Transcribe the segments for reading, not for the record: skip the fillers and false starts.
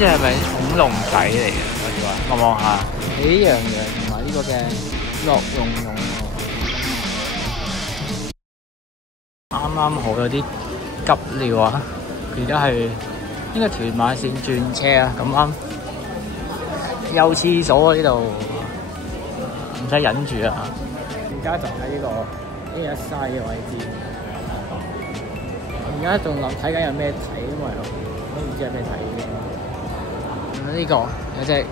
隻係咪恐龍仔嚟嘅？我哋話望下，喜羊羊同埋呢個嘅樂融融喎，啱啱好有啲急尿啊！而家係應該屯馬線轉車啊，咁啱有廁所啊呢度，唔使忍住啊！而家就喺呢個 A1 嘅位置，而家仲睇緊有咩睇，因為都唔知有咩睇嘅。呢個有隻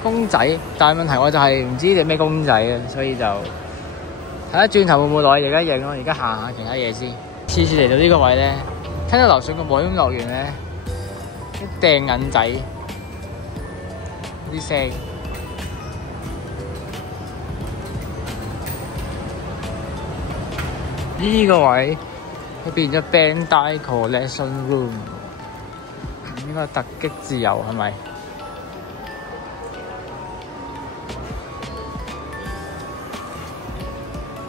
公仔，但係問題我就係唔知隻咩公仔嘅，所以就睇下轉頭會唔會落去而家影咯。而家行下其他嘢先。次次嚟到呢個位咧，聽到樓上個冒險樂園咧，掟銀仔啲聲。呢個位佢變咗 Bandai Collection Room， 應該突擊自由係咪？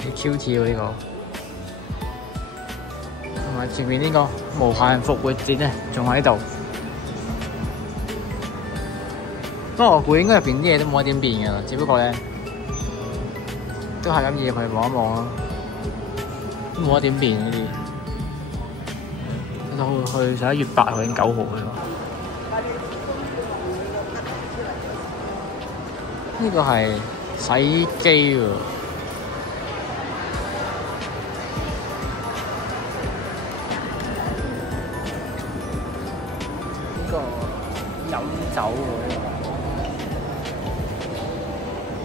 幾 Q T 喎呢個，同埋前面呢個無限復活節咧，仲喺度。不過我估應該入邊啲嘢都冇乜點變㗎啦，只不過咧都係咁入去望一望咯，都冇乜點變嗰啲。到去11月8號定9號嘅喎。呢個係洗衣機喎。呢個飲酒喎，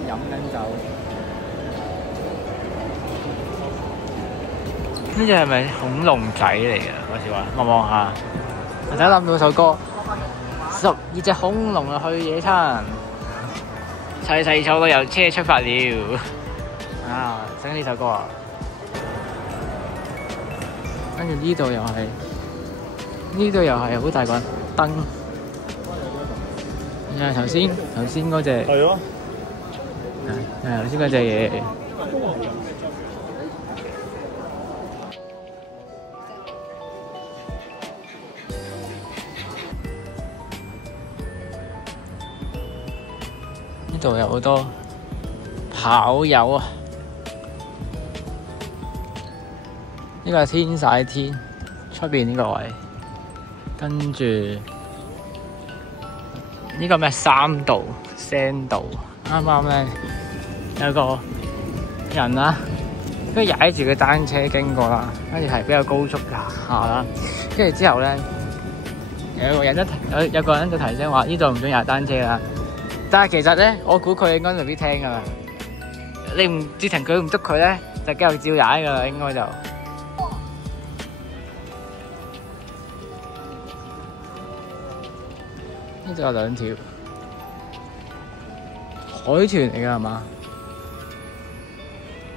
飲緊酒。呢隻係咪恐龍仔嚟嘅？嗰時話望下，我突然諗到首歌，12隻恐龍啊去野餐，細細坐個遊車出發了。啊，整呢首歌啊！跟住呢度又係，呢度又係好大個燈。誒頭先嗰隻係咯，係頭先嗰隻嘢。呢度有好多跑友啊！呢個係天晒天，出邊呢個位，跟住呢個咩3度 Sand 度，啱啱咧有個人啊，跟住踩住個單車經過啦，跟住係比較高速下啦，跟住之後咧有個人就提醒話：呢度唔准踩單車啦。但係其實咧，我估佢應該未必聽噶啦。你唔截停佢唔捉佢咧，就繼續照踩噶啦，應該就。呢度有2條海豚嚟㗎係嘛？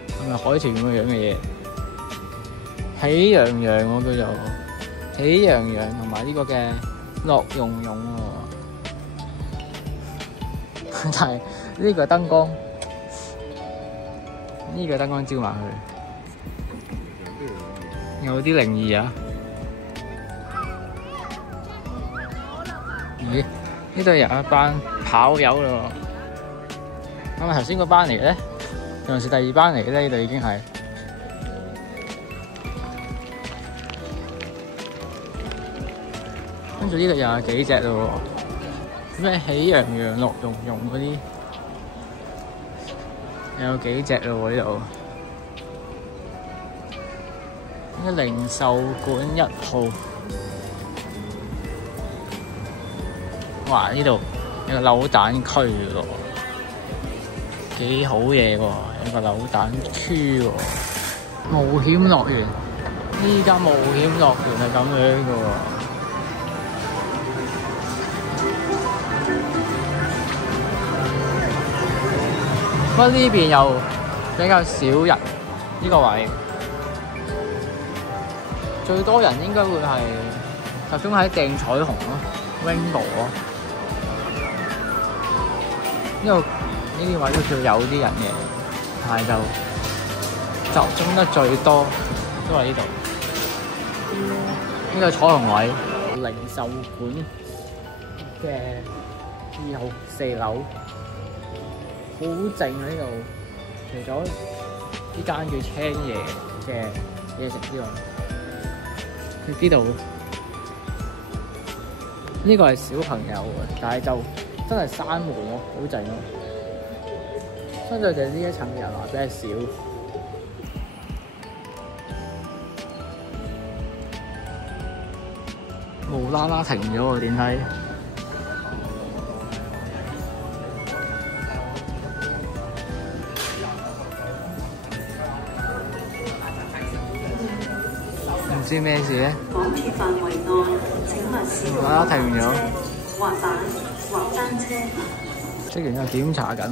係咪海豚咁樣嘅嘢？喜羊羊喎叫做喜羊羊，同埋呢個嘅樂融融喎。但係呢個燈光，照埋去，有啲靈異啊！咦？呢度有一班跑友咯，咁啊頭先嗰班嚟嘅咧，仲係第2班嚟嘅咧？呢度已經係。跟住呢度又有幾隻咯喎。咩喜羊羊、樂融融嗰啲有幾隻咯喎呢度？呢個零售館1號，哇！呢度有個扭蛋區喎，幾好嘢喎！有個扭蛋區喎，冒險樂園。呢間冒險樂園係咁樣嘅喎。不過呢邊又比較少人，呢個位最多人應該會係集中喺掟彩虹咯 ，Rainbow 咯。呢度呢啲位都叫有啲人嘅，但係就集中得最多都係呢度。呢個彩虹位，零售館嘅2號4樓，好靜啊呢度。除咗呢間叫青爺嘅嘢食之外，佢呢度呢個係小朋友嘅，但係就真係閂門咯，好靜咯。相對地呢一層人啊比較少，無啦啦停咗喎電梯。唔知咩事咧？港鐵範圍內請勿使用無啦啦停咗，滑板或單車。職員又檢查緊。